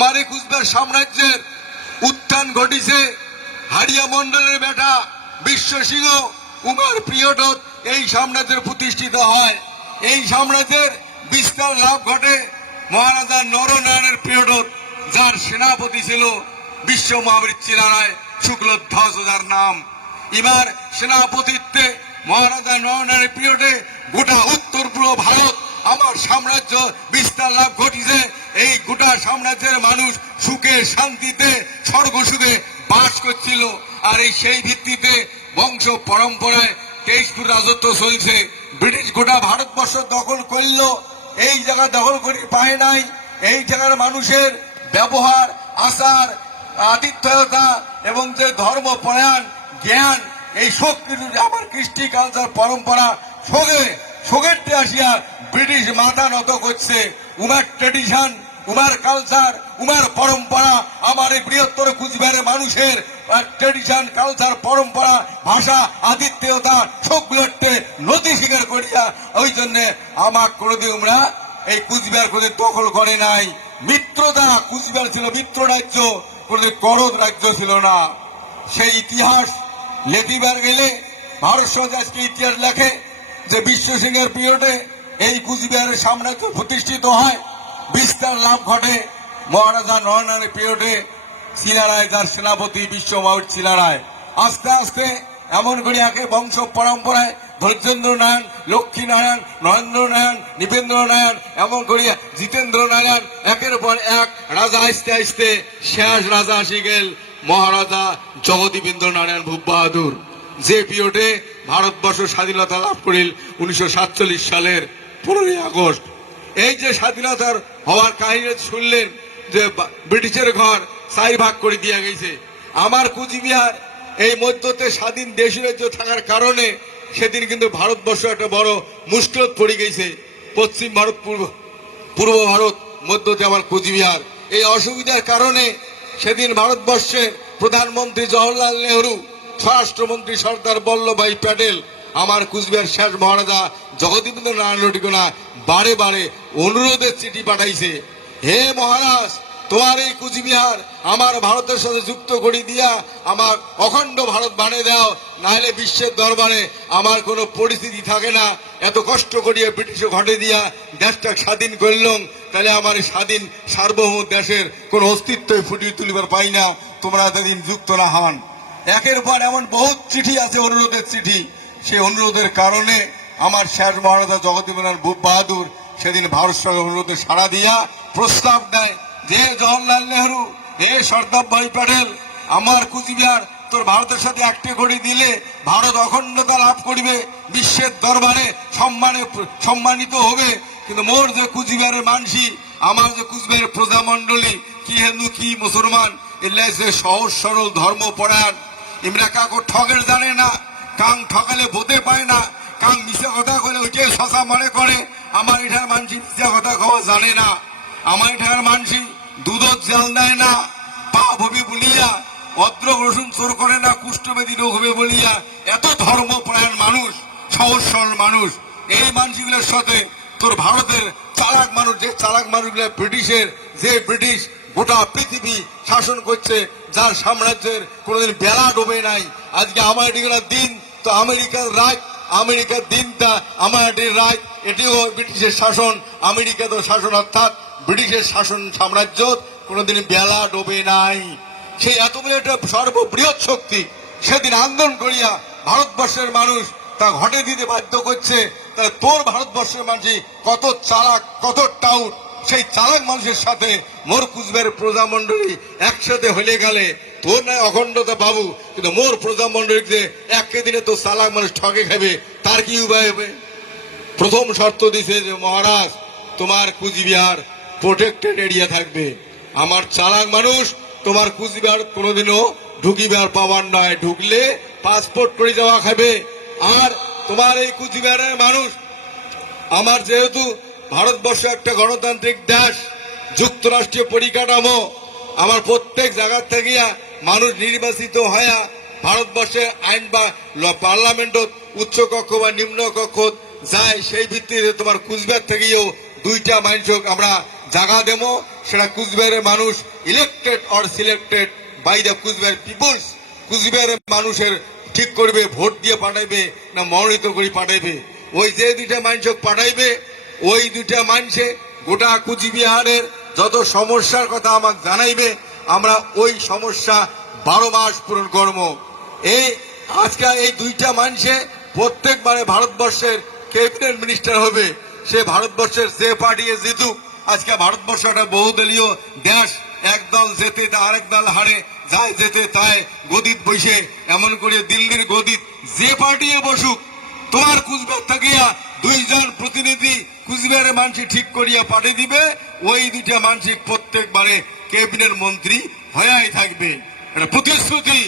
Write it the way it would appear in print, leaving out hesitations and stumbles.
আমার এই কুচবিহার সাম্রাজ্যের উত্থান ঘটিছে হারিয়া মন্ডলের বেটা বিশ্ব সিংহ উমার পিরিয়ডত এই সাম্রাজ্যের প্রতিষ্ঠিত হয়। এই সাম্রাজ্যের বিস্তার লাভ ঘটে মহারাজা নরনারায়ণের পিরিয়ডত, যার সেনাপতি ছিল বিশ্ব মহাবীর চিলারায় শুক্লধ্বজ যার নাম। এবার সেনাপতিত্বে মহারাজা নরনারায়ণের পিরিয়ডে গোটা উত্তর পূর্ব ভারত আমার সাম্রাজ্য বিস্তার লাভ ঘটিছে। এই গোটা সাম্রাজ্যের মানুষ সুখে শান্তিতে স্বর্গ সুখে বাস করছিল। আর এই সেই ভিত্তিতে বংশ পরম্পরায় 23 ফুট রাজত্ব চলছে। ব্রিটিশ গোটা ভারতবর্ষ দখল করলো, এই জায়গা দখল করে পায় নাই। এই জায়গার মানুষের ব্যবহার আচার আতিথ্যতা এবং যে ধর্মপরায়ণ জ্ঞান, এই সব কিছু আমার কৃষ্টি কালচার পরম্পরা সোগেটে আসিয়া ব্রিটিশ মাথা নত করছে। উমার ট্রেডিশন, উমার কালচার, উমার পরম্পরা আমার এই বৃহত্তর কুচবিহারের মানুষের ট্রেডিশন কালচার পরম্পরা ভাষা আতিথ্যতা সবগুলোতে নথি স্বীকার করিয়া ওই জন্য আমার কোনোদিন আমরা এই কুচবিহার কোনোদিন দখল করে নাই। মিত্রতা, কুচবিহার ছিল মিত্র রাজ্য, কোনোদিন করদ রাজ্য ছিল না। সেই ইতিহাস লেখিবার গেলে ভারত সমাজ আজকে ইতিহাস লেখে যে বিশ্ব সিংহের পিরিয়ডে এই কুচবিহারের সাম্রাজ্য প্রতিষ্ঠিত হয়, বিস্তার লাভ ঘটে মহারাজা নরনারায়ণের পিরিয়ডে। চিলারায় যার সেনাপতি বিশ্ব মহাবীর চিলারায় আস্তে আস্তে এমন করে একে বংশ পরম্পরায় ধৈর্যেন্দ্র নারায়ণ, লক্ষ্মী নারায়ণ, নরেন্দ্র নারায়ণ, নৃপেন্দ্র নারায়ণ, এমন করিয়া জিতেন্দ্র নারায়ণ একের পর এক রাজা আসতে আসতে শেষ রাজা আসি গেল মহারাজা জগদীবেন্দ্র নারায়ণ ভূপ বাহাদুর, যে পিরিয়ডে ভারতবর্ষ স্বাধীনতা লাভ করিল 1947 সালের 15ই আগস্ট। এই যে স্বাধীনতার হওয়ার কাহিনী শুনলেন যে ব্রিটিশের ঘর 4 ভাগ করে দিয়া গেছে। আমার কুচবিহার এই মধ্যতে স্বাধীন দেশ রাজ্য থাকার কারণে সেদিন কিন্তু ভারতবর্ষ একটা বড় মুশকিলত পড়ে গেছে। পশ্চিম ভারত, পূর্ব ভারত, মধ্যতে আমার কুচবিহার। এই অসুবিধার কারণে সেদিন ভারতবর্ষের প্রধানমন্ত্রী জওহরলাল নেহরু, স্বরাষ্ট্রমন্ত্রী সর্দার বল্লভভাই প্যাটেল আমার কুচবিহার শেষ মহারাজা জগদীবেন্দ্র নারায়ণ টিকোনা বারে বারে অনুরোধের চিঠি পাঠাইছে, হে মহারাজ, তোমার এই কুচবিহার আমার ভারতের সাথে যুক্ত করে দিয়া আমার অখণ্ড ভারত বানিয়ে দাও, নাহলে বিশ্বের দরবারে আমার কোনো পরিস্থিতি থাকে না। এত কষ্ট করিয়া ব্রিটিশ ঘটে দিয়া দেশটা স্বাধীন করলাম, তাহলে আমার স্বাধীন সার্বভৌম দেশের কোন অস্তিত্বই ফুটিয়ে তুলিবার পাই না, তোমরা এতদিন যুক্ত না হন। একের পর এমন বহুত চিঠি আছে, অনুরোধের চিঠি। সেই অনুরোধের কারণে আমার শেষ মহারাজা জগদীবেন্দ্র ভূপ বাহাদুর সেদিন ভারত সরকার অনুরোধে সাড়া দিয়া প্রস্তাব দেয় যে জওহরলাল নেহরু, হে সর্দারভাই প্যাটেল, আমার কুচবিহার তোর ভারতের সাথে একটি করে দিলে ভারত অখণ্ডতা লাভ করিবে, বিশ্বের দরবারে সম্মানিত হবে। কিন্তু মোর যে কুচবিহারের মানসি, আমার যে কুচবিহারের প্রজামণ্ডলী, কি হিন্দু কি মুসলমান, এগুলা যে সহজ সরল ধর্মপরায়ণ, ইমরা কাকু ঠগের জানে না, কাং ঠকালে বোধে পায় না, কাং মিশা কথা কলে ওইটাই শশা মনে করে। আমার এটার মানসি মিশা কথা খাওয়া জানে না, আমার এটার মানসি দুধত জাল দেয় না, পা ভবি বলিয়া অদ্র রসুন চোর করে না, কুষ্ঠবেদী রোগ হবে বলিয়া এত ধর্মপরায়ণ মানুষ, সহজ সরল মানুষ। এই মানুষগুলোর সাথে তোর ভারতের চালাক মানুষ, যে চালাক মানুষগুলো ব্রিটিশের, যে ব্রিটিশ গোটা পৃথিবী শাসন করছে, যার সাম্রাজ্যের কোনোদিন বেলা ডোবে নাই। আজকে আমার এটিগুলোর দিন তো আমেরিকার রাজ, আমেরিকার দিনটা আমার এটির রাজ, এটিও ব্রিটিশের শাসন, আমেরিকা তো শাসন, অর্থাৎ ব্রিটিশের শাসন সাম্রাজ্য কোনোদিন বেলা ডোবে নাই। সেই এত বড় একটা সর্ববৃহৎ শক্তি সেদিন আন্দোলন করিয়া ভারতবর্ষের মানুষ তা ঘটে দিতে বাধ্য করছে। তাহলে তোর ভারতবর্ষের মানুষ কত চালাক, কত টাউট, সেই চালাক মানুষের সাথে মোর কুচবিহারের প্রজামণ্ডলী একসাথে হলে গেলে তোর নয় অখণ্ডতা বাবু, কিন্তু মোর প্রজামণ্ডলীকে একে দিনে তো চালাক মানুষ ঠকে খাবে, তার কি উপায় হবে? প্রথম শর্ত দিছে যে মহারাজ, তোমার কুচবিহার প্রোটেক্টেড এরিয়া থাকবে, আমার চালাক মানুষ তোমার কুচবিহার কোনোদিনও ঢুকিবার পাওয়ার নয়, ঢুকলে পাসপোর্ট করে যাওয়া খাবে। আর তোমার এই কুচবিহারের মানুষ, আমার যেহেতু ভারতবর্ষ একটা গণতান্ত্রিক দেশ, যুক্তরাষ্ট্রীয় পরিকাঠামো, আমার প্রত্যেক জায়গা থেকে মানুষ নির্বাচিত হয়ে ভারতবর্ষে আইন বা পার্লামেন্টত উচ্চ কক্ষ বা নিম্ন কক্ষ যায়, সেই ভিত্তিতে তোমার কুচবিহার থেকেও 2টা মানুষ আমরা জায়গা দেব, সেটা কুচবিহারের মানুষ elected or selected by the Cooch Behar peoples, কুচবিহারের মানুষের ঠিক করবে ভোট দিয়ে পাঠাইবে না মনোনীত করে পাঠাইবে। ওই যে দুইটা মানুষ পাঠাইবে, ওই দুইটা মানুষে গোটা কুচবিহারের যত সমস্যার কথা আমাকে জানাইবে, আমরা ওই সমস্যা 12 মাস পূরণ করব। এই আজকে এই দুইটা মানুষে প্রত্যেকবারে ভারতবর্ষের ক্যাবিনেট মিনিস্টার হবে। সে ভারতবর্ষের যে পার্টি জিতুক, আজকে ভারতবর্ষ একটা বহুদলীয় দেশ, এক দল যেতে আরেক দল হারে, যায় যেতে তাই গদিত বসে, এমন করে দিল্লির গদিত যে পার্টি বসুক, তোমার কুচবিহার থাকিয়া 2 জন প্রতিনিধি কুচবিহারের মানুষ ঠিক করিয়া পাঠিয়ে দিবে। ওই দুইটা মানসিক প্রত্যেকবারে ক্যাবিনেট মন্ত্রী হয়েই থাকবে, এটা প্রতিশ্রুতি।